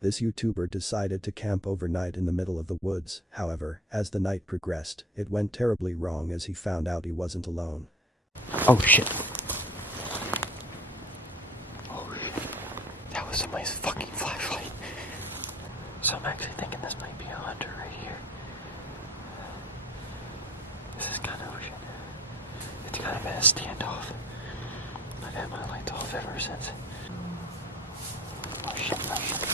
This YouTuber decided to camp overnight in the middle of the woods. However, as the night progressed, it went terribly wrong as he found out he wasn't alone. Oh shit. Oh shit. That was somebody's fucking flashlight. So I'm actually thinking this might be a hunter right here. This is kind of weird. It's kind of been a standoff. I've had my lights off ever since. Oh shit, oh shit.